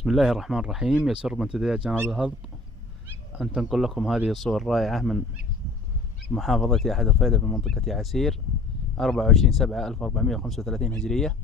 بسم الله الرحمن الرحيم. يسر منتديات جناة الهضب أن تنقل لكم هذه الصور الرائعة من محافظة أحد الفيلة بمنطقة عسير 24/7/1435 هجرية.